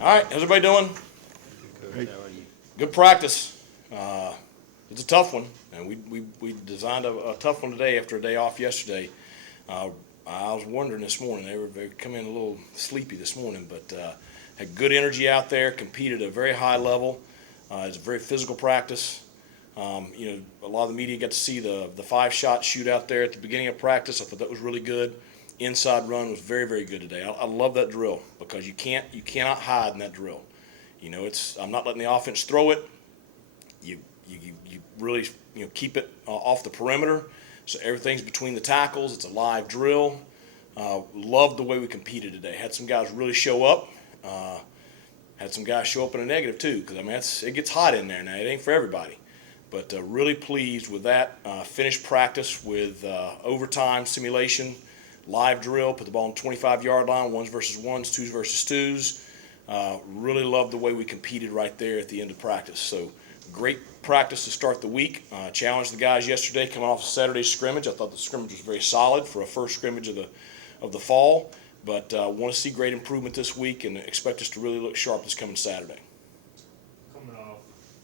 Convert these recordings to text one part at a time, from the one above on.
All right, how's everybody doing? Great. Good practice. It's a tough one, and we designed a tough one today after a day off yesterday. Uh, I was wondering this morning, they come in a little sleepy this morning, but had good energy out there, competed at a very high level. It's a very physical practice. A lot of the media got to see the 5-shot shoot out there at the beginning of practice. I thought that was really good. Inside run was very, very good today. I love that drill because you cannot hide in that drill. I'm not letting the offense throw it. You really keep it off the perimeter, so everything's between the tackles. It's a live drill. Loved the way we competed today. Had some guys really show up. Had some guys show up in a negative too, because it gets hot in there now. It ain't for everybody, but really pleased with that. Finished practice with overtime simulation, live drill. Put the ball on the 25-yard line, ones versus ones, twos versus twos. Really loved the way we competed right there at the end of practice. So great practice to start the week. Challenged the guys yesterday coming off of Saturday's scrimmage. I thought the scrimmage was very solid for a first scrimmage of the fall. But want to see great improvement this week and expect us to really look sharp this coming Saturday. Coming off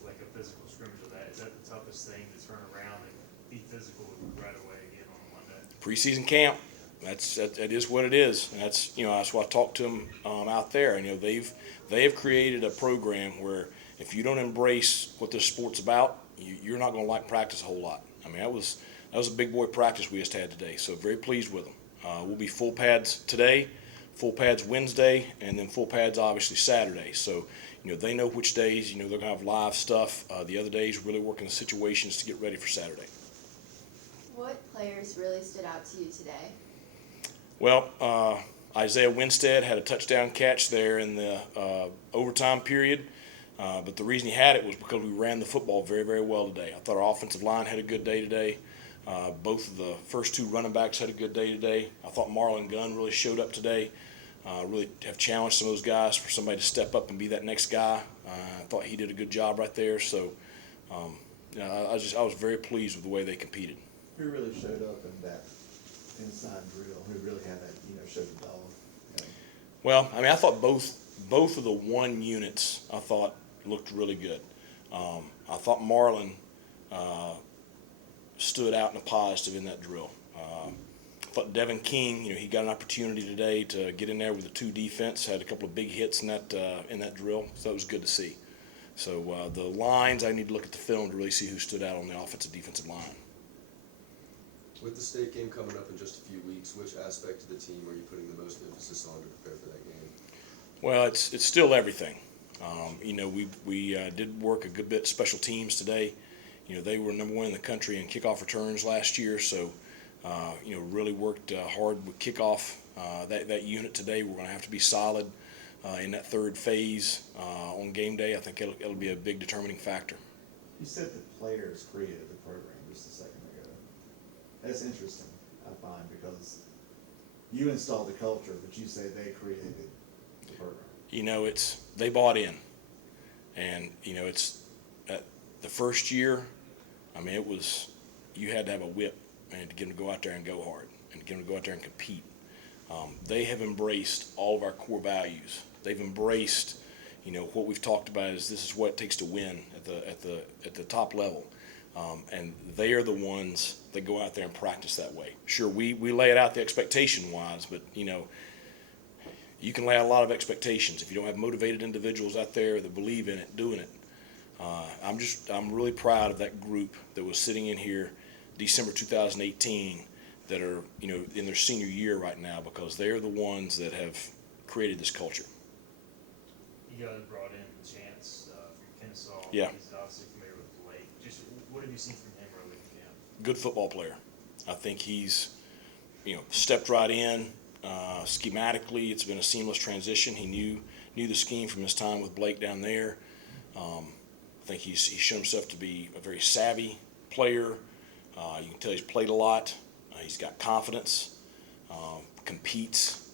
like a physical scrimmage of that, is that the toughest thing to turn around and be physical right away again on Monday? Preseason camp. That is what it is, and that's why I talked to them out there. And they have created a program where if you don't embrace what this sport's about, you're not going to like practice a whole lot. I mean, that was a big boy practice we just had today. So very pleased with them. We'll be full pads today, full pads Wednesday, and then full pads obviously Saturday. So they know which days they're going to have live stuff. The other days really working the situations to get ready for Saturday. What players really stood out to you today? Well, Isaiah Winstead had a touchdown catch there in the overtime period, but the reason he had it was because we ran the football very, very well today. I thought our offensive line had a good day today. Both of the first two running backs had a good day today. I thought Marlon Gunn really showed up today. Really have challenged some of those guys for somebody to step up and be that next guy. I thought he did a good job right there. So I was very pleased with the way they competed. Who really showed up in that inside drill? Who really had that, showed the dog? Well, I thought both of the one units I thought looked really good. I thought Marlon stood out in a positive in that drill. I thought Devin King, he got an opportunity today to get in there with the 2 defense, had a couple of big hits in that drill, so that was good to see. So the lines, I need to look at the film to really see who stood out on the offensive defensive line. With the state game coming up in just a few weeks, which aspect of the team are you putting the most emphasis on to prepare for that game? Well, it's still everything. We did work a good bit special teams today. They were number 1 in the country in kickoff returns last year, so really worked hard with kickoff. That unit today, we're going to have to be solid in that third phase on game day. I think it'll be a big determining factor. You said the players created the program just a second ago. That's interesting, I find, because you installed the culture, but you say they created the program. They bought in, and it's the first year. It was, you had to have a whip and to get them to go out there and go hard and get them to go out there and compete. They have embraced all of our core values. They've embraced, what we've talked about is this is what it takes to win at the top level. And they are the ones that go out there and practice that way. Sure, we lay it out the expectation-wise, but, you can lay out a lot of expectations. If you don't have motivated individuals out there that believe in it, doing it. I'm really proud of that group that was sitting in here December 2018 that are, in their senior year right now, because they're the ones that have created this culture. You guys brought in Chance from Kennesaw. Yeah. He's obviously familiar with Blake. Just what have you seen from him early in camp? Good football player. I think he's, stepped right in. Schematically, it's been a seamless transition. He knew the scheme from his time with Blake down there. I think he's shown himself to be a very savvy player. You can tell he's played a lot. He's got confidence, competes.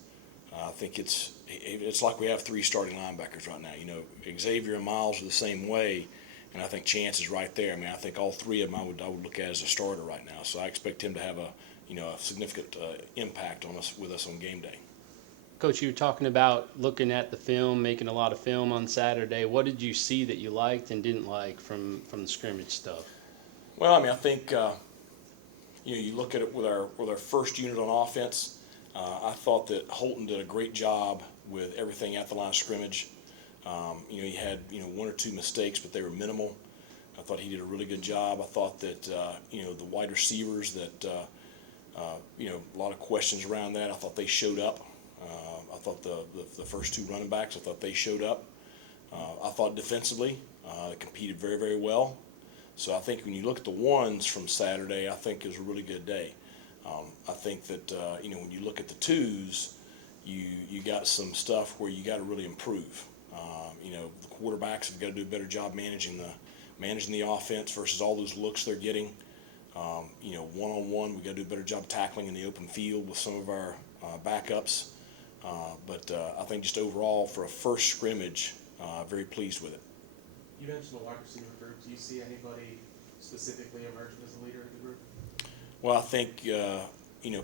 I think it's like we have 3 starting linebackers right now. Xavier and Miles are the same way, and I think Chance is right there. I think all 3 of them I would look at as a starter right now. So I expect him to have a significant impact on us on game day. Coach, you were talking about looking at the film, making a lot of film on Saturday. What did you see that you liked and didn't like from the scrimmage stuff? Well, I mean, I think you look at it with our first unit on offense. I thought that Holton did a great job with everything at the line of scrimmage. He had one or two mistakes, but they were minimal. I thought he did a really good job. I thought that the wide receivers that a lot of questions around that. I thought they showed up. I thought the first two running backs, I thought they showed up. I thought defensively, they competed very, very well. So I think when you look at the ones from Saturday, I think it was a really good day. I think that when you look at the twos, you got some stuff where you got to really improve. The quarterbacks have got to do a better job managing the offense versus all those looks they're getting. One-on-one, we got to do a better job tackling in the open field with some of our backups. But I think just overall for a first scrimmage, very pleased with it. You mentioned the wide receiver group. Do you see anybody specifically emerging as a leader of the group? Well, I think,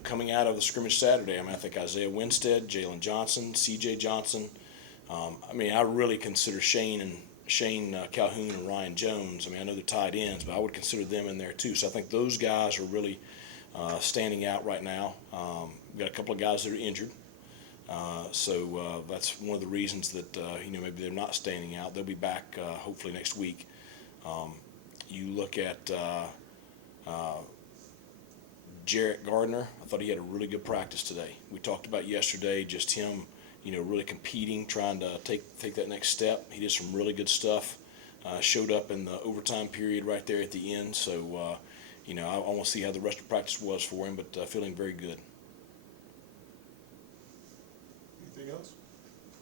coming out of the scrimmage Saturday, I think Isaiah Winstead, Jalen Johnson, C.J. Johnson. I really consider Shane Calhoun and Ryan Jones. I know they're tight ends, but I would consider them in there too. So I think those guys are really standing out right now. We've got a couple of guys that are injured. So that's one of the reasons that, maybe they're not standing out. They'll be back hopefully next week. You look at Jarrett Gardner. I thought he had a really good practice today. We talked about yesterday just him, really competing, trying to take that next step. He did some really good stuff. Showed up in the overtime period right there at the end. So, I want to see how the rest of practice was for him, but feeling very good. Anything else?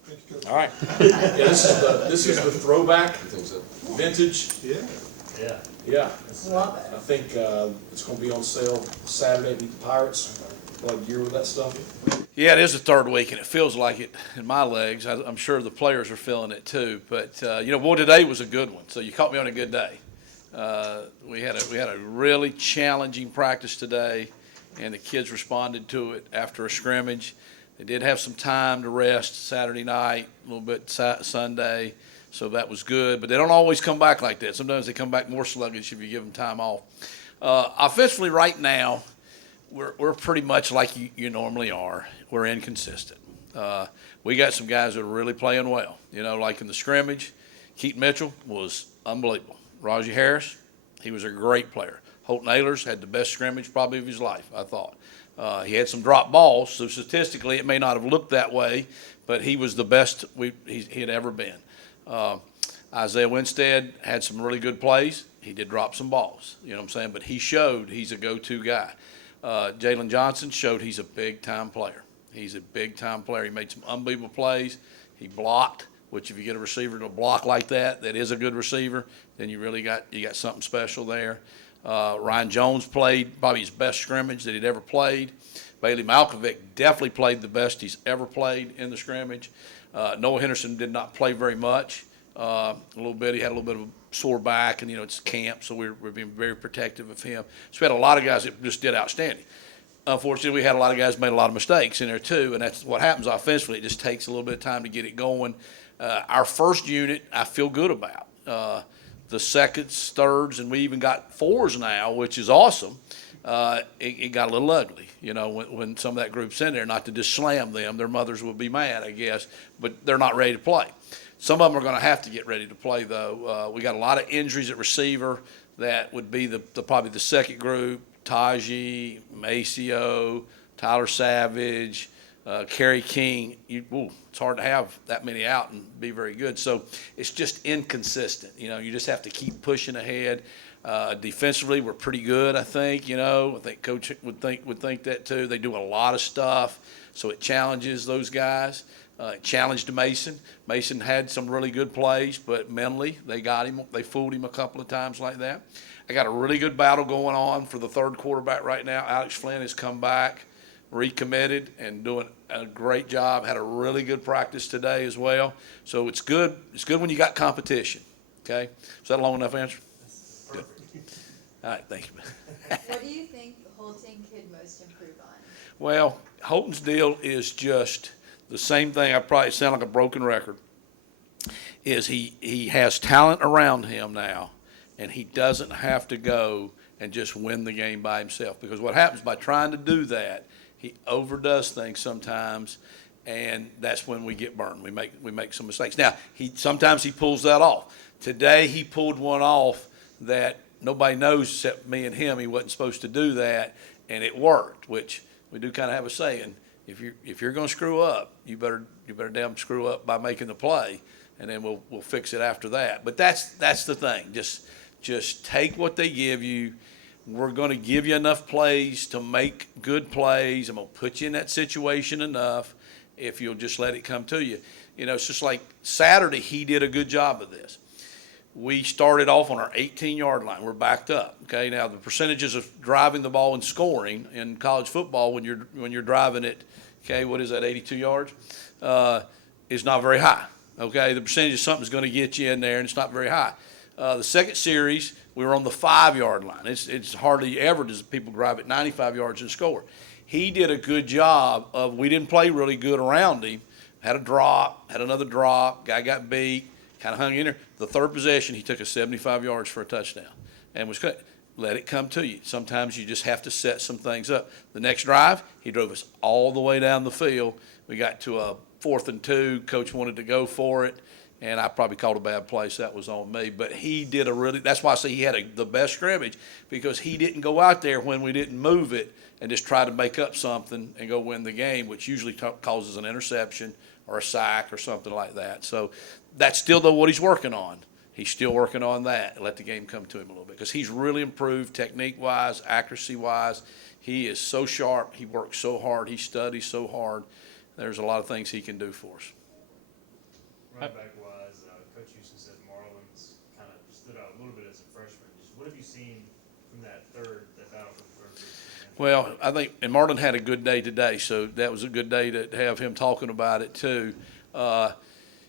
Thank you, Coach. All right. Yeah, this is the throwback, I think so. vintage. Yeah. Yeah. Yeah. Love it. I think it's going to be on sale Saturday at Meet the Pirates. Like gear with that stuff. Yeah, it is the third week, and it feels like it in my legs. I'm sure the players are feeling it too. But boy, today was a good one. So you caught me on a good day. We had a really challenging practice today, and the kids responded to it after a scrimmage. They did have some time to rest Saturday night, a little bit Sunday, so that was good. But they don't always come back like that. Sometimes they come back more sluggish if you give them time off. Offensively, right now, we're pretty much like you normally are. We're inconsistent. We got some guys that are really playing well. Like in the scrimmage, Keaton Mitchell was unbelievable. Rajee Harris, he was a great player. Holton Ahlers had the best scrimmage probably of his life, I thought. He had some drop balls, so statistically it may not have looked that way, but he was the best he had ever been. Isaiah Winstead had some really good plays. He did drop some balls, but he showed he's a go-to guy. Jalen Johnson showed he's a big-time player. He's a big-time player. He made some unbelievable plays. He blocked, which if you get a receiver to block like that is a good receiver, then you got something special there. Ryan Jones played probably his best scrimmage that he'd ever played. Bailey Malkovic definitely played the best he's ever played in the scrimmage. Noah Henderson did not play very much. A little bit. He had a little bit of a sore back, and it's camp, so we're being very protective of him. So we had a lot of guys that just did outstanding. Unfortunately, we had a lot of guys who made a lot of mistakes in there too, and that's what happens offensively. It just takes a little bit of time to get it going. Our first unit, I feel good about. The seconds, thirds, and we even got fours now, which is awesome. It got a little ugly, when some of that group's in there. Not to just slam them; their mothers will be mad, I guess, but they're not ready to play. Some of them are going to have to get ready to play, though. We got a lot of injuries at receiver. That would be probably the second group: Taji, Maceo, Tyler Savage, Kerry King. It's hard to have that many out and be very good. So it's just inconsistent. You just have to keep pushing ahead. Defensively, we're pretty good, I think. I think Coach would think that too. They do a lot of stuff, so it challenges those guys. It challenged Mason. Mason had some really good plays, but mentally they got him. They fooled him a couple of times like that. I got a really good battle going on for the third quarterback right now. Alex Flynn has come back, recommitted, and doing a great job. Had a really good practice today as well. So it's good. It's good when you got competition. Okay? Is that a long enough answer? Good. All right, thank you. What do you think Holton could most improve on? Well, Holton's deal is just the same thing, I probably sound like a broken record, is he has talent around him now, and he doesn't have to go and just win the game by himself. Because what happens by trying to do that, he overdoes things sometimes, and that's when we get burned. We make some mistakes. Now, sometimes he pulls that off. Today he pulled one off that nobody knows except me and him. He wasn't supposed to do that, and it worked, which we do kind of have a saying. If you're going to screw up, you better damn screw up by making the play, and then we'll fix it after that. But that's the thing. Just take what they give you. We're going to give you enough plays to make good plays. I'm going to put you in that situation enough if you'll just let it come to you. You know, it's just like Saturday, he did a good job of this. We started off on our 18-yard line. We're backed up. Okay, now the percentages of driving the ball and scoring in college football when you're driving it, okay, what is that, 82 yards, is not very high. Okay, the percentage of something's going to get you in there, and it's not very high. The second series, we were on the 5-yard line. It's hardly ever does people drive it 95 yards and score. He did a good job of, we didn't play really good around him. Had a drop, had another drop, guy got beat, kind of hung in there. The third possession, he took us 75 yards for a touchdown and was good. Let it come to you. Sometimes you just have to set some things up. The next drive, he drove us all the way down the field. We got to a 4th and 2. Coach wanted to go for it, and I probably called a bad play, so that was on me. But he did that's why I say he had the best scrimmage, because he didn't go out there when we didn't move it and just try to make up something and go win the game, which usually causes an interception or a sack or something like that. So that's still what he's working on. He's still working on that and let the game come to him a little bit, because he's really improved technique-wise, accuracy-wise. He is so sharp. He works so hard. He studies so hard. There's a lot of things he can do for us. Running back wise, Coach Houston said Marlins kind of stood out a little bit as a freshman. Just what have you seen from that battle for the third group? Well, I think, and Marlon had a good day today, so that was a good day to have him talking about it too.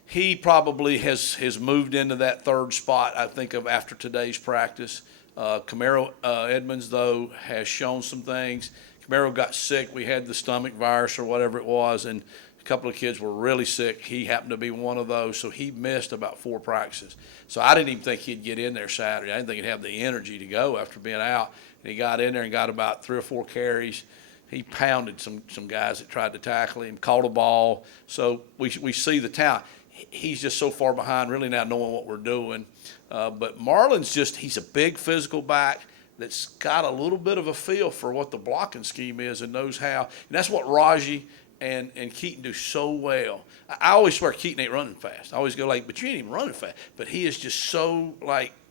He probably has moved into that third spot, I think, of after today's practice. Camaro Edmonds, though, has shown some things. Camaro got sick. We had the stomach virus or whatever it was, and a couple of kids were really sick. He happened to be one of those, so he missed about 4 practices. So I didn't even think he'd get in there Saturday. I didn't think he'd have the energy to go after being out. And he got in there and got about 3 or 4 carries. He pounded some guys that tried to tackle him, caught a ball. So we see the talent. He's just so far behind really now knowing what we're doing. But Marlon's he's a big physical back that's got a little bit of a feel for what the blocking scheme is and knows how. And that's what Raji and Keaton do so well. I always swear Keaton ain't running fast. I always go but you ain't even running fast. But he is just so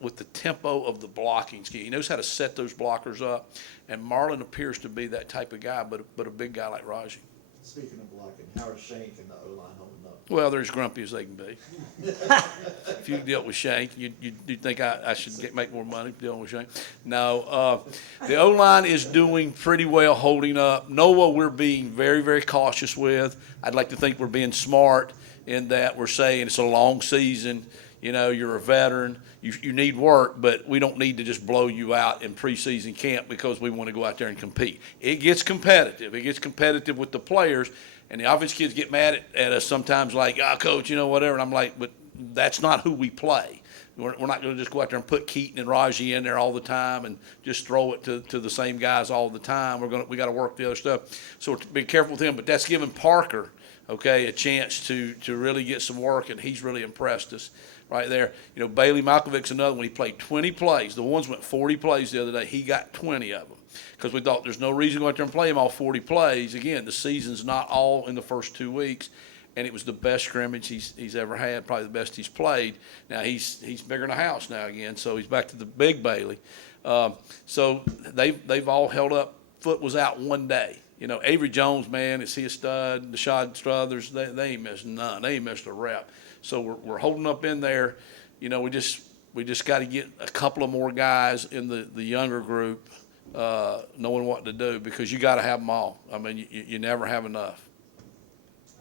with the tempo of the blocking scheme. He knows how to set those blockers up. And Marlon appears to be that type of guy, but a big guy like Raji. Speaking of blocking, how are Shank and the O-line holding up? Well, they're as grumpy as they can be. If you dealt with Shank, you'd think I should make more money dealing with Shank. No, the O-line is doing pretty well holding up. Noah, we're being very, very cautious with. I'd like to think we're being smart in that we're saying it's a long season. You know, you're a veteran. You need work, but we don't need to just blow you out in preseason camp because we want to go out there and compete. It gets competitive. It gets competitive with the players, and the offense kids get mad at us sometimes coach, whatever. And I'm like, but that's not who we play. We're not going to just go out there and put Keaton and Raji in there all the time and just throw it to the same guys all the time. We got to work the other stuff. So be careful with him. But that's giving Parker, a chance to really get some work, and he's really impressed us right there. Bailey Malkovic's another one. He played 20 plays. The ones went 40 plays the other day. He got 20 of them because we thought there's no reason to go out there and play him all 40 plays. Again, the season's not all in the first 2 weeks, and it was the best scrimmage he's ever had, probably the best he's played. Now he's bigger than a house now again, so he's back to the big Bailey. So they've all held up. Foot was out one day. Avery Jones, man, is he a stud? Deshaun Struthers, they ain't missed none. They ain't missed a rep. So we're holding up in there. We just got to get a couple of more guys in the younger group knowing what to do, because you got to have them all. I mean, you never have enough.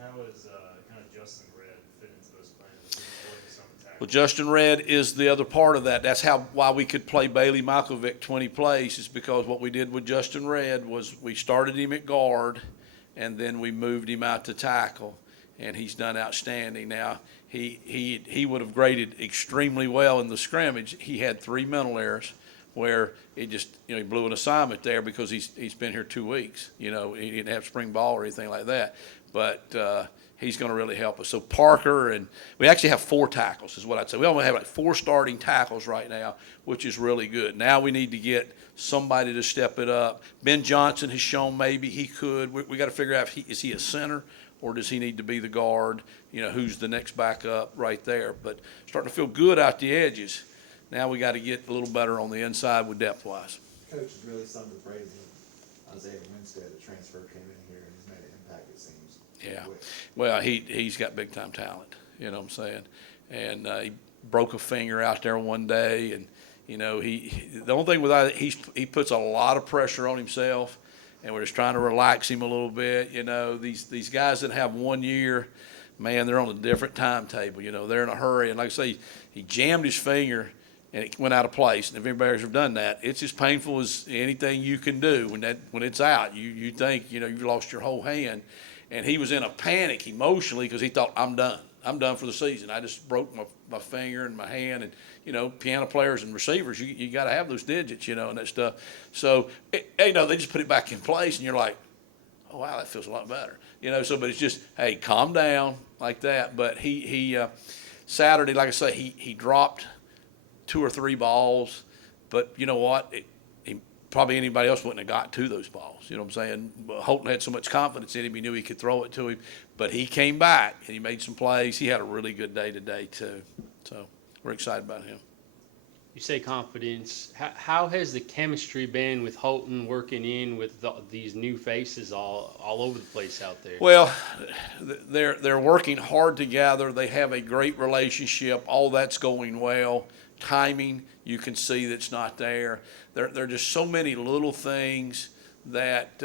How is kind of Justin Red fit into those plans? Well, Justin Red is the other part of that. That's why we could play Bailey Malkovic 20 plays, is because what we did with Justin Red was we started him at guard, and then we moved him out to tackle. and he's done outstanding. Now, he would have graded extremely well in the scrimmage. He had 3 mental errors where it just, he blew an assignment there because he's been here 2 weeks. He didn't have spring ball or anything like that. But he's going to really help us. So Parker, and we actually have 4 tackles is what I'd say. We only have like 4 starting tackles right now, which is really good. Now we need to get somebody to step it up. Ben Johnson has shown maybe he could. We got to figure out is he a center or does he need to be the guard? Who's the next backup right there? But starting to feel good out the edges. Now we got to get a little better on the inside with depth-wise. Coach has really sung the praise of Isaiah Winstead, the transfer came in here and he's made an impact, it seems. Yeah. Quick. Well, he's got big-time talent, you know what I'm saying? And he broke a finger out there one day, and, the only thing with that, he puts a lot of pressure on himself, and we're just trying to relax him a little bit. These guys that have 1 year, man, they're on a different timetable. They're in a hurry. And like I say, he jammed his finger, and it went out of place. And if anybody's ever done that, it's as painful as anything you can do when it's out. You think, you've lost your whole hand. And he was in a panic emotionally because he thought, I'm done. I'm done for the season. I just broke my finger and my hand. And, piano players and receivers, you got to have those digits, and that stuff. So, they just put it back in place, and you're like, oh, wow, that feels a lot better. But it's just, hey, calm down like that. But he Saturday, like I say, he dropped 2 or 3 balls. But you know what? Probably anybody else wouldn't have got to those balls. You know what I'm saying? Holton had so much confidence in him, he knew he could throw it to him. But he came back, and he made some plays. He had a really good day today, too. So we're excited about him. You say confidence. How has the chemistry been with Holton working in with these new faces all over the place out there? Well, they're working hard together. They have a great relationship. All that's going well. Timing, you can see that's not there. There are just so many little things that,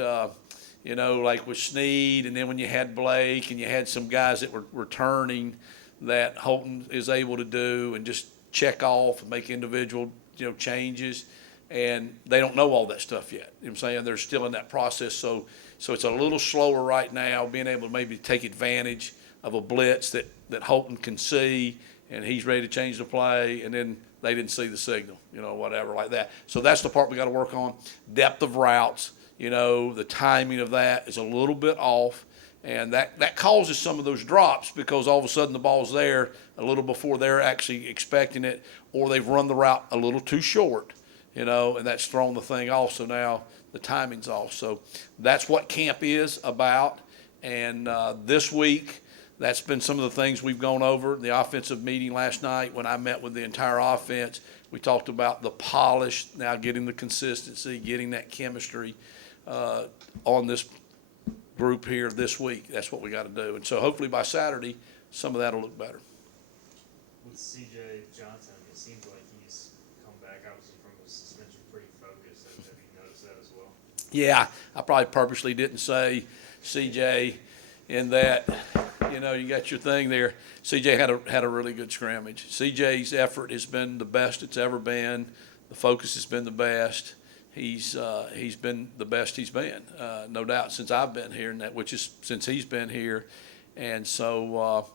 like with Sneed, and then when you had Blake and you had some guys that were returning that Holton is able to do and just check off and make individual, changes. And they don't know all that stuff yet. You know what I'm saying? They're still in that process. So it's a little slower right now, being able to maybe take advantage of a blitz that Holton can see, and he's ready to change the play, and then they didn't see the signal, whatever like that. So that's the part we got to work on. Depth of routes, the timing of that is a little bit off, and that causes some of those drops because all of a sudden the ball's there a little before they're actually expecting it, or they've run the route a little too short, and that's thrown the thing off. So now the timing's off. So that's what camp is about, and this week, that's been some of the things we've gone over. The offensive meeting last night when I met with the entire offense, we talked about the polish, now getting the consistency, getting that chemistry on this group here this week. That's what we got to do. And so hopefully by Saturday, some of that will look better. With C.J. Johnson, it seems like he's come back, obviously, from his suspension pretty focused. Have you noticed that as well? Yeah, I probably purposely didn't say C.J. in that, you got your thing there. C.J. had a really good scrimmage. C.J.'s effort has been the best it's ever been. The focus has been the best. He's been the best he's been, no doubt, since I've been here, which is since he's been here. And so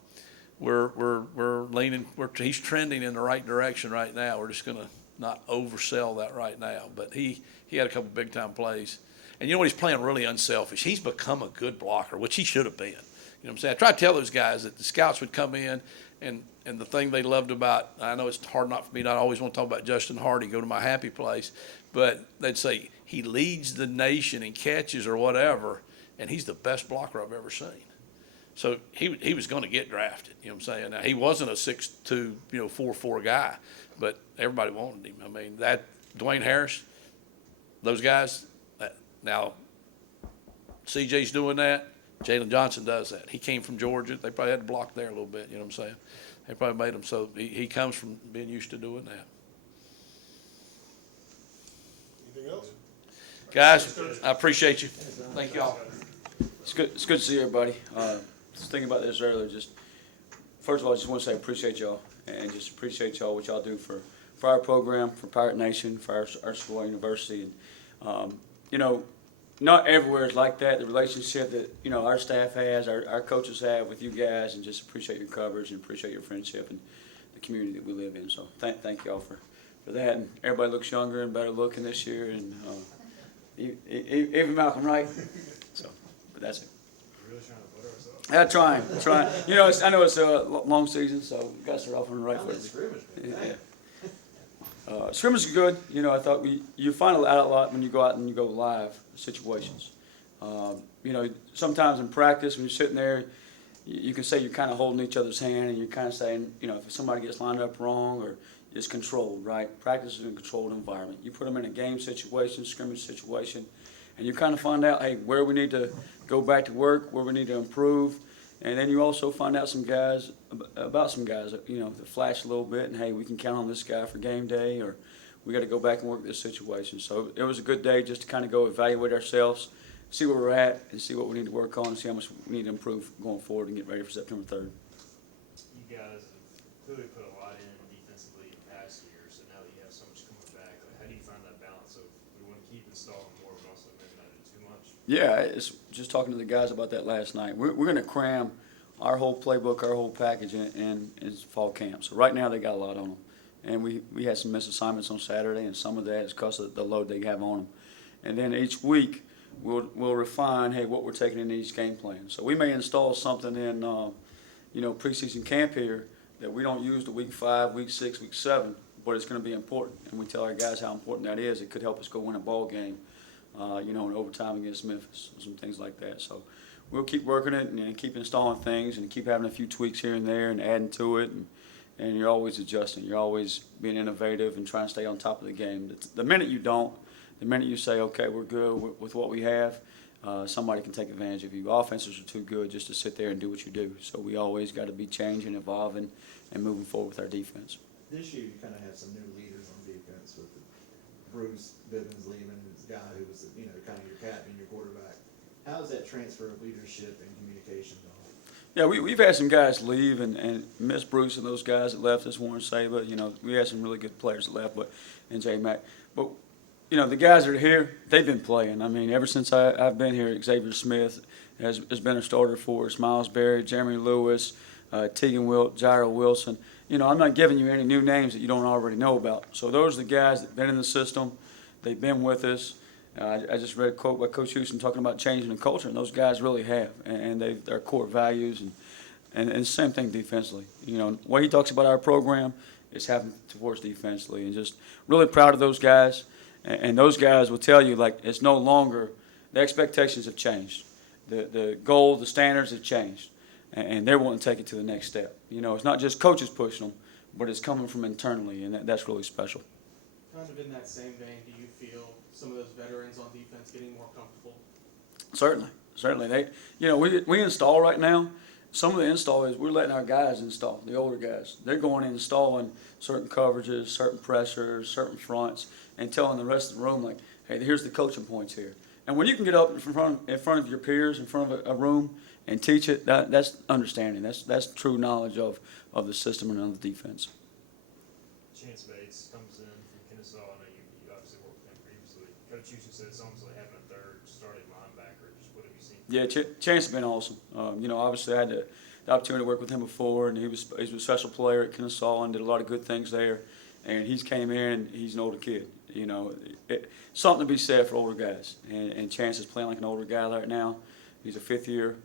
we're leaning. He's trending in the right direction right now. We're just going to not oversell that right now. But he had a couple big time plays. And you know what? He's playing really unselfish. He's become a good blocker, which he should have been. You know what I'm saying? I try to tell those guys that the scouts would come in, and the thing they loved about, I know it's hard not for me, not always want to talk about Justin Hardy, go to my happy place, but they'd say he leads the nation in catches or whatever, and he's the best blocker I've ever seen. So he was going to get drafted. You know what I'm saying? Now, he wasn't a 6'2", 4'4" guy, but everybody wanted him. I mean, that Dwayne Harris, those guys. Now, CJ's doing that. Jalen Johnson does that. He came from Georgia. They probably had to block there a little bit. You know what I'm saying? They probably made him so he comes from being used to doing that. Anything else? Guys, I appreciate you. Thank y'all. It's good to see everybody. Just thinking about this earlier. Just first of all, I just want to say I appreciate y'all and just appreciate y'all what y'all do for our program, for Pirate Nation, for our school, our university. And not everywhere is like that. The relationship that, you know, our staff has, our coaches have with you guys, and just appreciate your coverage and appreciate your friendship and the community that we live in. So thank y'all for that. And everybody looks younger and better looking this year, and even Malcolm, right? So, but that's it. We're really trying to put ourselves. Yeah, trying. You know, I know it's a long season, so we got to start off on the right I'm in foot. scrimmage, man. Yeah. Scrimmage is good. You know, I thought you find out a lot when you go out and you go live situations. You know, sometimes in practice when you're sitting there, you can say you're kind of holding each other's hand and you're kind of saying, you know, if somebody gets lined up wrong or is controlled, right? Practice is a controlled environment. You put them in a game situation, scrimmage situation, and you kind of find out, hey, where we need to go back to work, where we need to improve. And then you also find out about some guys, you know, that flash a little bit and, hey, we can count on this guy for game day, or we got to go back and work this situation. So it was a good day just to kind of go evaluate ourselves, see where we're at, and see what we need to work on, and see how much we need to improve going forward and get ready for September 3rd. You guys have clearly put a lot in defensively in past years, so now that you have so much coming back, like, how do you find that balance of we want to keep installing more, but also maybe not do too much? Yeah, it's just talking to the guys about that last night. We're going to cram our whole playbook, our whole package in fall camp. So right now they got a lot on them. And we had some missed assignments on Saturday, and some of that is because of the load they have on them. And then each week we'll refine, hey, what we're taking in each game plan. So we may install something in, you know, preseason camp here that we don't use to week 5, week 6, week 7, but it's going to be important. And we tell our guys how important that is. It could help us go win a ball game, you know, in overtime against Memphis, some things like that. So we'll keep working it and keep installing things and keep having a few tweaks here and there and adding to it. And you're always adjusting. You're always being innovative and trying to stay on top of the game. The minute you don't, the minute you say, okay, we're good with what we have, somebody can take advantage of you. Offenses are too good just to sit there and do what you do. So we always got to be changing, evolving, and moving forward with our defense. This year, you kind of have some new leaders on defense with Bruce Bivens leaving, this guy who was, you know, kind of your captain, your quarterback. How's that transfer of leadership and communication going? Yeah, we've had some guys leave and miss Bruce and those guys that left us, Warren Saba. You know, we had some really good players that left, and J Mac. But you know, the guys that are here, they've been playing. I mean, ever since I've been here, Xavier Smith has been a starter for us. Miles Berry, Jeremy Lewis, Tegan Wilt, Jairo Wilson. You know, I'm not giving you any new names that you don't already know about. So those are the guys that have been in the system. They've been with us. I just read a quote by Coach Houston talking about changing the culture, and those guys really have. And they're core values, and same thing defensively. You know, what he talks about our program is happening towards defensively, and just really proud of those guys. And those guys will tell you, like, it's no longer, the expectations have changed. The goal, the standards have changed. And they're wanting to take it to the next step. You know, it's not just coaches pushing them, but it's coming from internally, and that's really special. Kind of in that same vein, do you feel some of those veterans on defense getting more comfortable? Certainly. They, you know, we install right now. Some of the install is we're letting our guys install, the older guys. They're going and installing certain coverages, certain pressures, certain fronts, and telling the rest of the room, like, hey, here's the coaching points here. And when you can get up in front of your peers, in front of a room, and teach it, that's understanding. That's true knowledge of the system and of the defense. Chance Bates comes in from Kennesaw. I know you obviously worked with him previously. Coach Houston said it's almost like having a third starting linebacker. Just what have you seen? Yeah, Chance has been awesome. You know, obviously I had the opportunity to work with him before, and he was a special player at Kennesaw and did a lot of good things there. And he's came in, and he's an older kid. You know, something to be said for older guys. And Chance is playing like an older guy right now. He's a fifth year.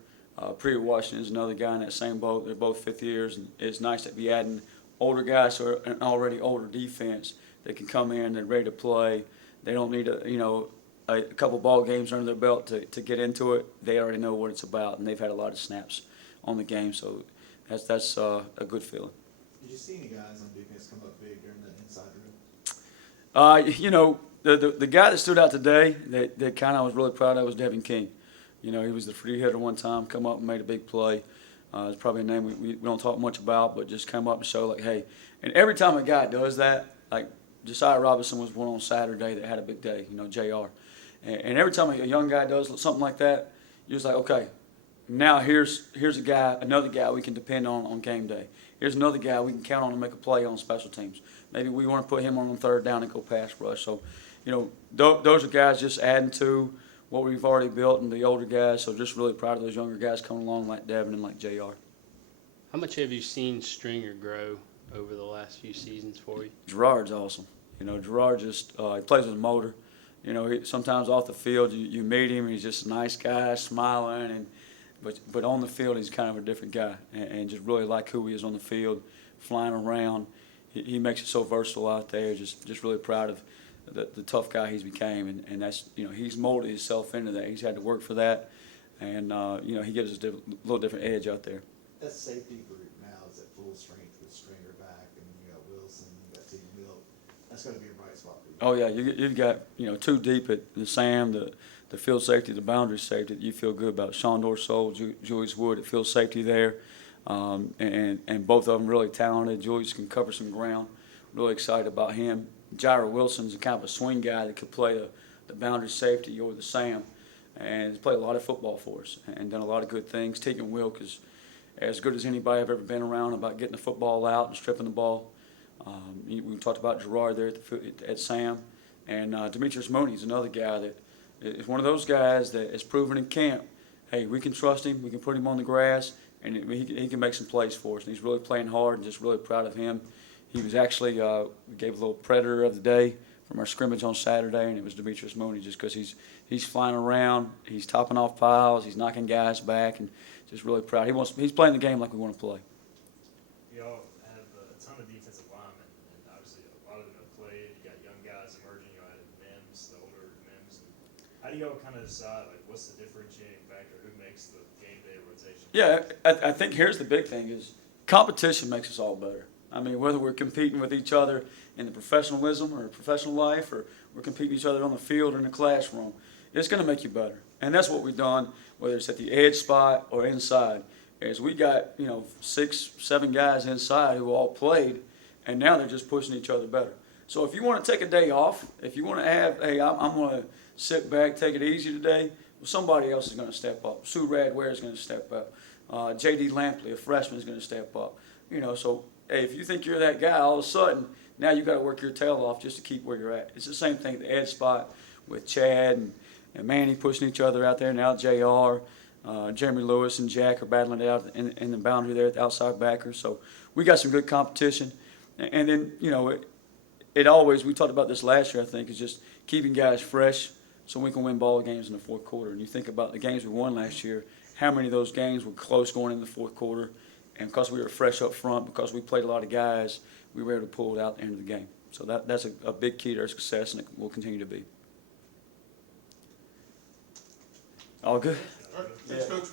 Priya Washington is another guy in that same boat. They're both fifth years, and it's nice to be adding older guys to an already older defense that can come in, they're ready to play. They don't need a couple ball games under their belt to get into it. They already know what it's about, and they've had a lot of snaps on the game, so that's a good feeling. Did you see any guys on defense come up big during the inside drill? You know, the guy that stood out today that kind of I was really proud of was Devin King. You know, he was the free hitter one time, come up and made a big play. It's probably a name we don't talk much about, but just come up and show, like, hey. And every time a guy does that, like Josiah Robinson was one on Saturday that had a big day, you know, JR. And every time a young guy does something like that, you're just like, okay, now here's a guy, another guy we can depend on game day. Here's another guy we can count on to make a play on special teams. Maybe we want to put him on third down and go pass rush. So, you know, those are guys just adding to what we've already built and the older guys. So just really proud of those younger guys coming along like Devin and like JR. How much have you seen Stringer grow over the last few seasons for you? Gerard's awesome. You know, Gerard just he plays with a motor. You know, sometimes off the field you meet him, he's just a nice guy, smiling, but on the field he's kind of a different guy, and just really like who he is on the field, flying around. He makes it so versatile out there. Just really proud of the tough guy he's became, and that's, you know, he's molded himself into that. He's had to work for that, and you know, he gives us a little different edge out there. That safety group now is at full strength with Stringer back, and you got Wilson, you got T. Milk. That's going to be a bright spot for you. Oh yeah, you've got, you know, two deep at the Sam, the field safety, the boundary safety that you feel good about. Sean Dorsole, Julius Wood at field safety there, and both of them really talented. Julius can cover some ground. Really excited about him. Jaira Wilson's a kind of a swing guy that could play the boundary safety or the Sam, and he's played a lot of football for us and done a lot of good things. Tegan Wilk is as good as anybody I've ever been around about getting the football out and stripping the ball. We talked about Gerard there at Sam, and Demetrius Mooney's another guy that is one of those guys that is proven in camp. Hey, we can trust him. We can put him on the grass, and he can make some plays for us. And he's really playing hard, and just really proud of him. He was actually we gave a little Predator of the Day from our scrimmage on Saturday, and it was Demetrius Mooney, just because he's flying around, he's topping off piles, he's knocking guys back, and just really proud. He's playing the game like we want to play. Y'all have a ton of defensive linemen, and obviously a lot of them have played. You got young guys emerging. You added Mims, the older Mims. And how do y'all kind of decide, like, what's the differentiating factor? Who makes the game day rotation? Yeah, I think here's the big thing is competition makes us all better. I mean, whether we're competing with each other in the professionalism or professional life, or we're competing with each other on the field or in the classroom, it's going to make you better. And that's what we've done, whether it's at the edge spot or inside, is we got, you know, 6, 7 guys inside who all played, and now they're just pushing each other better. So if you want to take a day off, if you want to have, hey, I'm going to sit back, take it easy today, well, somebody else is going to step up. Sue Radware is going to step up. J.D. Lampley, a freshman, is going to step up. You know, so hey, if you think you're that guy, all of a sudden, now you got to work your tail off just to keep where you're at. It's the same thing at the edge spot with Chad and Manny pushing each other out there. Now J.R., Jeremy Lewis and Jack are battling it out in the boundary there at the outside backer. So we got some good competition. And then, you know, it always, we talked about this last year, I think, is just keeping guys fresh so we can win ball games in the fourth quarter. And you think about the games we won last year, how many of those games were close going into the fourth quarter. And because we were fresh up front, because we played a lot of guys, we were able to pull it out at the end of the game. So that's a big key to our success, and it will continue to be. All good? All right, thanks, Coach.